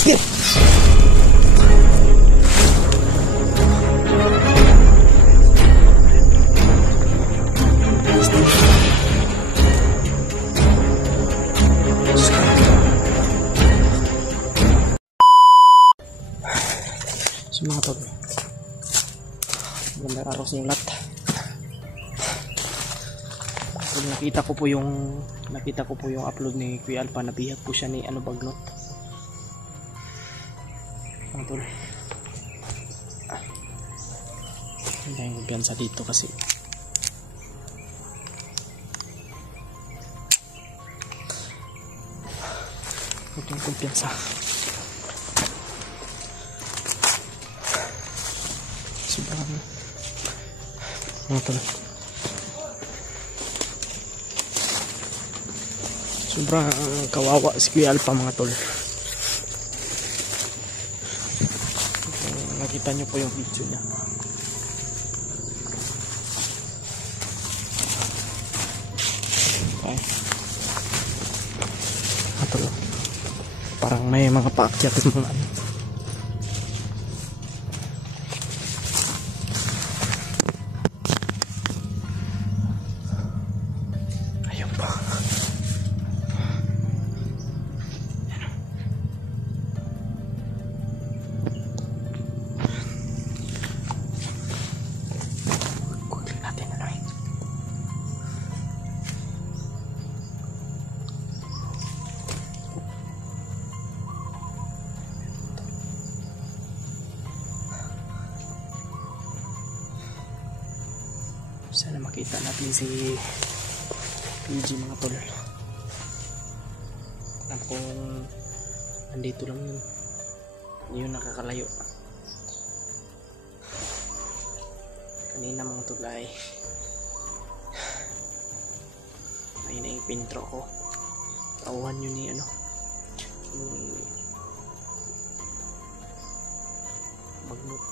So mga tol, magandang araw sa inyo lahat. Nakita ko po yung upload ni Kuya Alpha, nabihag po siya ni bagnot. Mga tol, hindi yung kumpiyansa dito kasi huwag yung kumpiyansa. Sobrang mga tol, sobrang kawawa si Kuya Alpha mga tol. Nakita nyo po yung video niya. Okay. Mga tol, parang may mga paakyat ng mga ano. Sana makita natin si PG mga tol. Alam kong nandito lang yun. Yun nakakalayo. Kanina mga tol ay ayun na yung pintro ko. Tauhan yun ni magnot.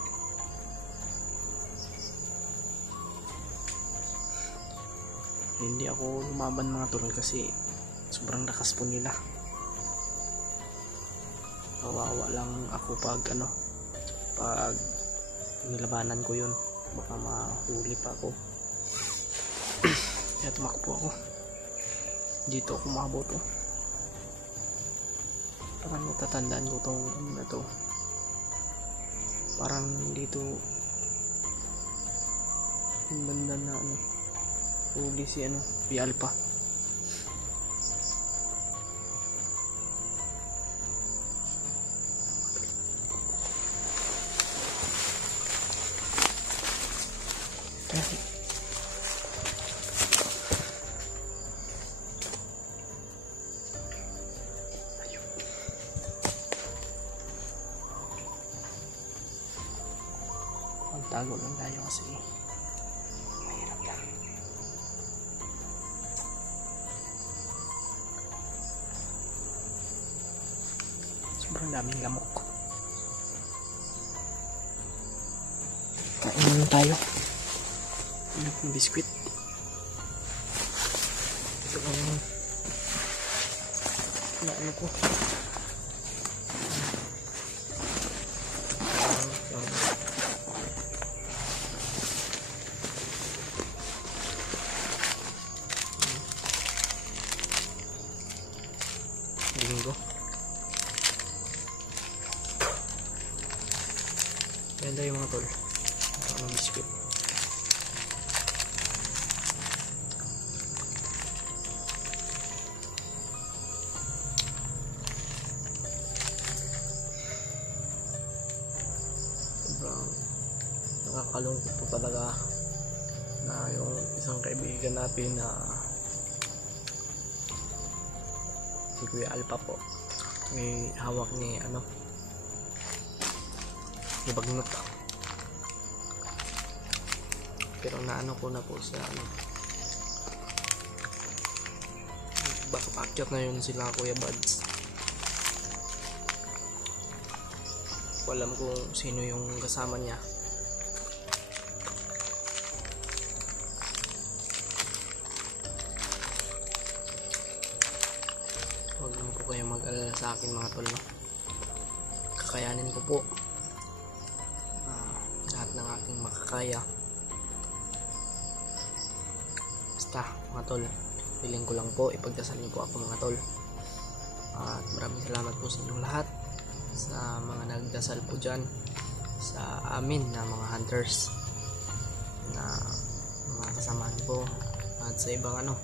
Hindi ako lumaban mga tol kasi sobrang lakas po nila. Kawawa lang ako pag nilabanan ko yun, baka mahuli pa ako. Kaya tumakbo ako. Dito ako umabot oh. Parang natatandaan ko tong na to. Parang dito yung banda na huli si Kuya Alpha. Ayun. Magtago lang tayo kasi mahirap lang. Sobrang daming lamok. Kain na tayo. Ano pong biskwit. Ito ang ano ko. Linggo. Ganda yung mga tol. Ito ang biscuit. Sobrang nakakalungkot po talaga na yung isang kaibigan natin na si Kuya Alpha po may hawak ni ni bagnot. Pero naano ko na po sa baka pakyat na yun sila Kuya Buds. Alam kung sino yung kasama niya. Huwag lang po kayong mag-alala sa akin mga tol, no? kakayanin ko po lahat ng aking makakaya. Basta mga tol, piling ko lang po, ipagdasal niyo po ako mga tol. At maraming salamat po sa inyong lahat, sa mga nagdasal po dyan sa amin na mga hunters, na mga kasamahan ko, at sa ibang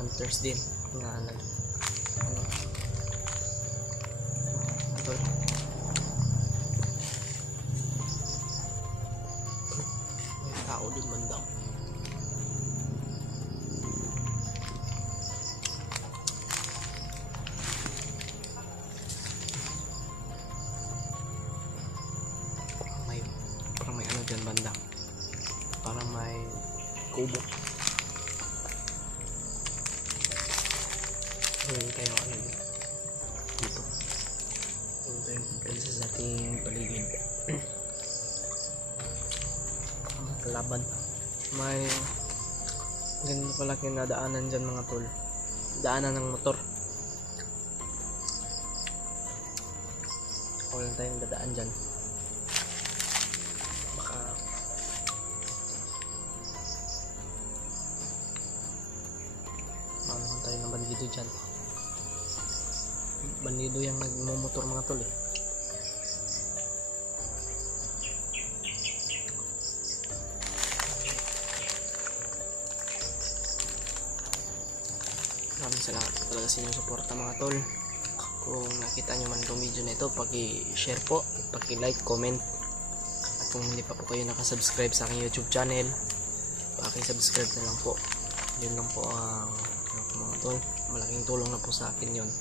hunters din na tol. May tao dun bandang. Parang may dyan bandang. Parang may kubo. Ayun tayo dito. Ayun tayo kumpensa sa ating paligid. Kalaban. May ganito pala kinadaanan dyan mga tol. Daanan ng motor. Wala tayong dadaan dyan. Baka mamahan tayo ng bandido dyan. Bandido yung nagmumotor mga tol eh. Maraming salamat po talaga sa inyong suporta mga tol. Kung nakita nyo man itong video na ito, paki-share po, paki-like, comment. At kung hindi pa po kayo nakasubscribe sa aking YouTube channel, paki-subscribe na lang po. Yun lang po ang mga tol. Malaking tulong na po sa akin yun.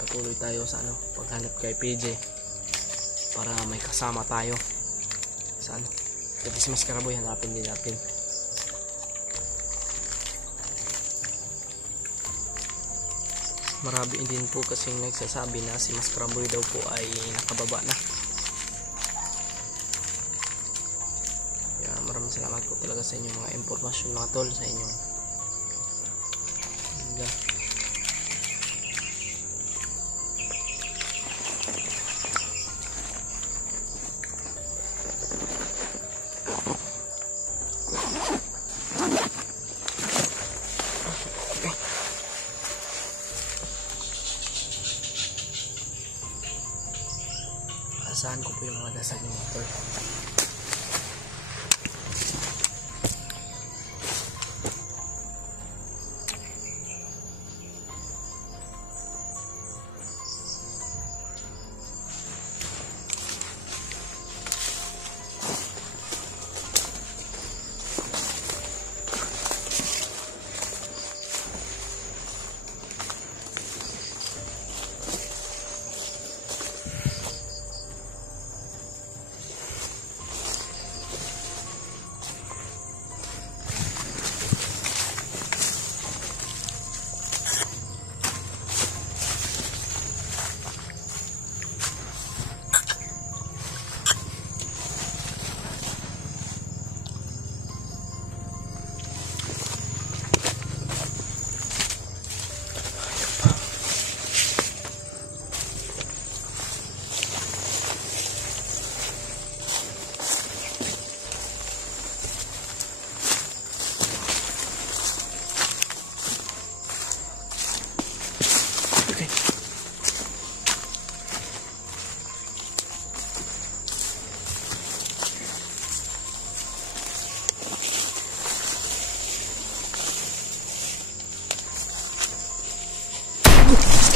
Patuloy tayo sa paghanap kay PJ para may kasama tayo sa kasi si Maskaraboy, hanapin din natin. Marami din po kasing nagsasabi na si Maskaraboy daw po ay nakababa na. Kaya maraming salamat po talaga sa inyong mga impormasyon mga tol, sa inyong asahan ko po yung mga dasal ng motor.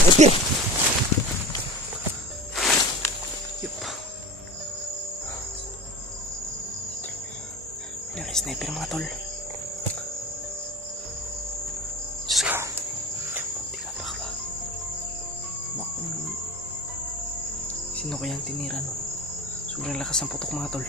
Sniper! Yup. May sniper mga tol. Diyos ka. Hindi ka pa ba? Sino kayang tinira no? Sobrang lakas ng putok mga tol.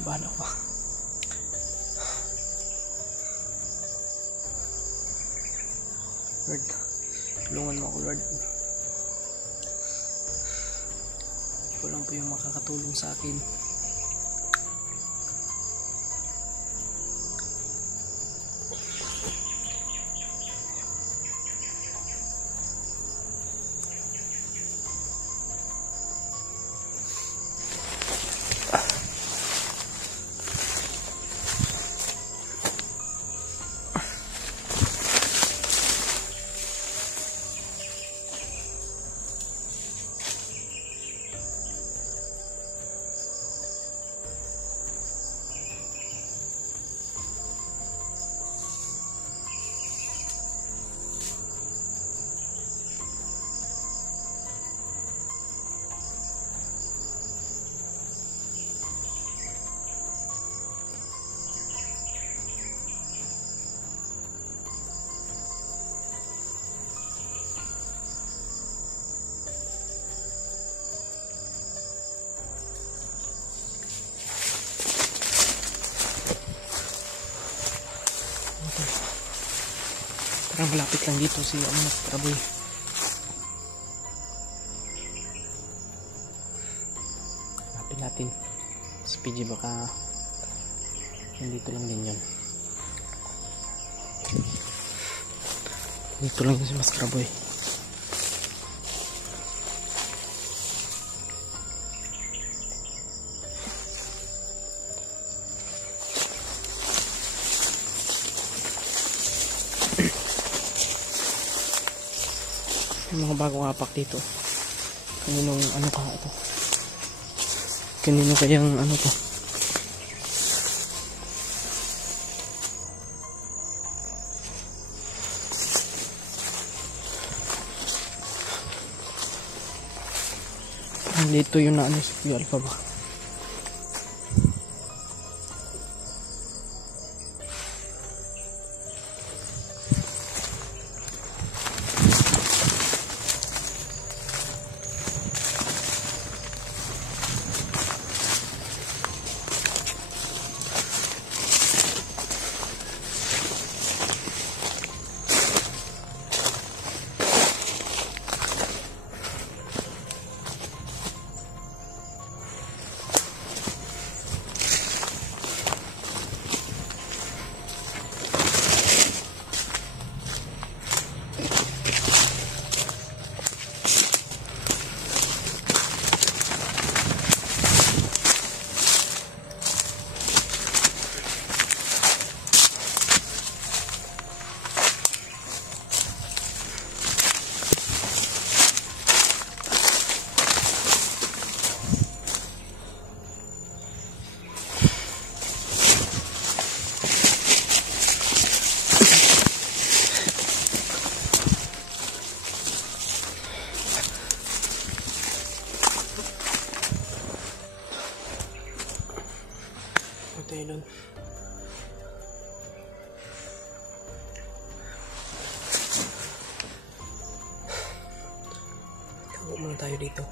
Bahan ako. Lord, Tulungan mo ako, Lord. Ikaw lang po yung makakatulong sa akin. Parang malapit lang dito si Mas Karaboy. Hanapin natin si PG, baka nandito lang din yun. Dito lang yun si Mas Karaboy. Yung mga bagong apak dito. Kaninong ano ka ito? Kanino kayang ano to? Dito yung na ano si Kuya Alpha ba? Tayo doon. Tago muna tayo dito.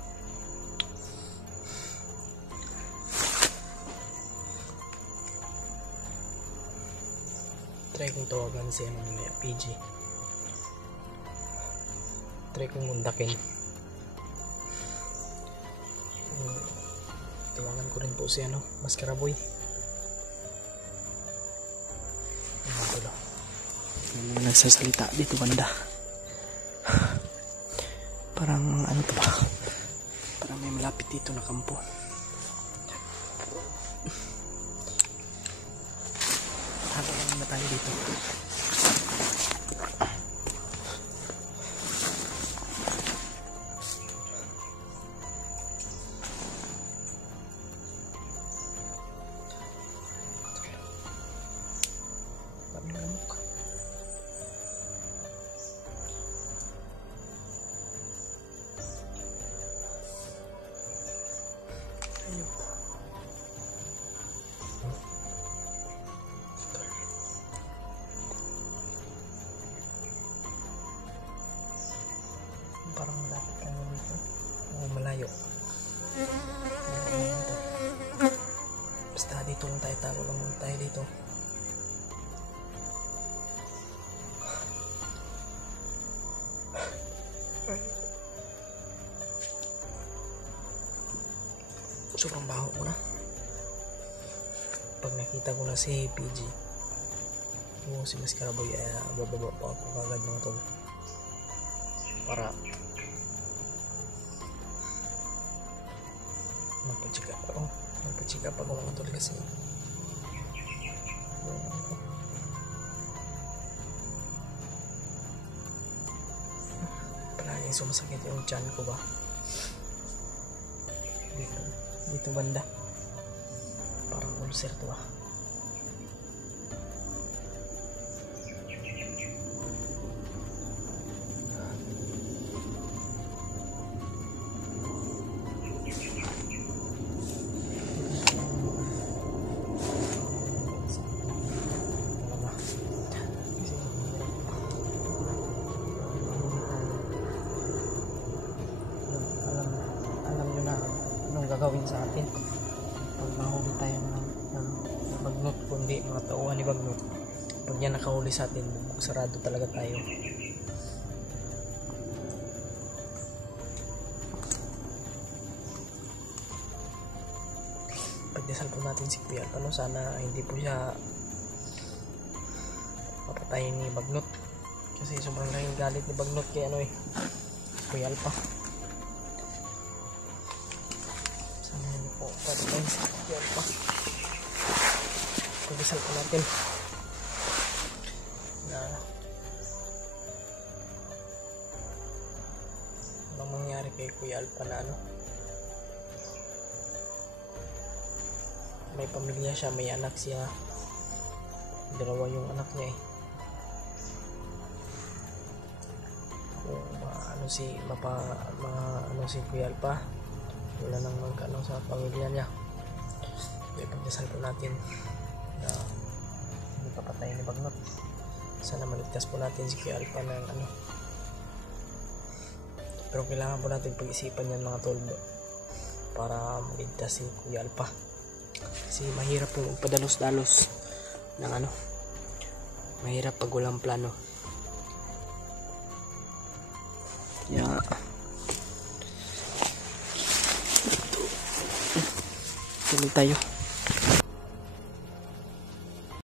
Try kong tawagan si ano mamaya, PG. Try kong mundakin. Tawagan ko rin po si ano, Mas Karaboy. Nagsasalita dito banda. Parang ano to ba? Parang may malapit dito na kampo. Tago lang na tayo dito. Parang malapit kami dito. O malayo. Basta dito lang tayo, tago lang tayo dito. sobrang baho ko na. Pag nakita ko na si PG o si Mascaraboy, bababa pa ako kagad mga tol, para magpa-check up ako mga tol, kasi palaging sumasakit yung tiyan ko ba dito banda, parang ulcer to ah. Gagawin sa atin pag mahuli tayo ng bagnot, kundi mga tauhan ni bagnot. Pag yan nakahuli sa atin, sarado talaga tayo. Pagdasal po natin si Kuya Alpa, sana hindi po siya mapatayin ni bagnot, kasi sobrang laking galit ni bagnot kay Kuya Alpa. Para tayo sa Kuya Alpa, pagdasal po natin na walang mangyari kay Kuya Alpa, na may pamilya siya, may anak siya, dalawa yung anak niya kung si Kuya Alpa, wala nang sa pamilya niya. Ipagdasal po natin na hindi papatay ni bagnot. Sana maligtas po natin si Kuya Alpa ng pero kailangan po natin pag-isipan yan mga tol, para maligtas si Kuya Alpa, kasi mahirap po magpadalos-dalos ng mahirap pag walang plano. Tuloy tayo.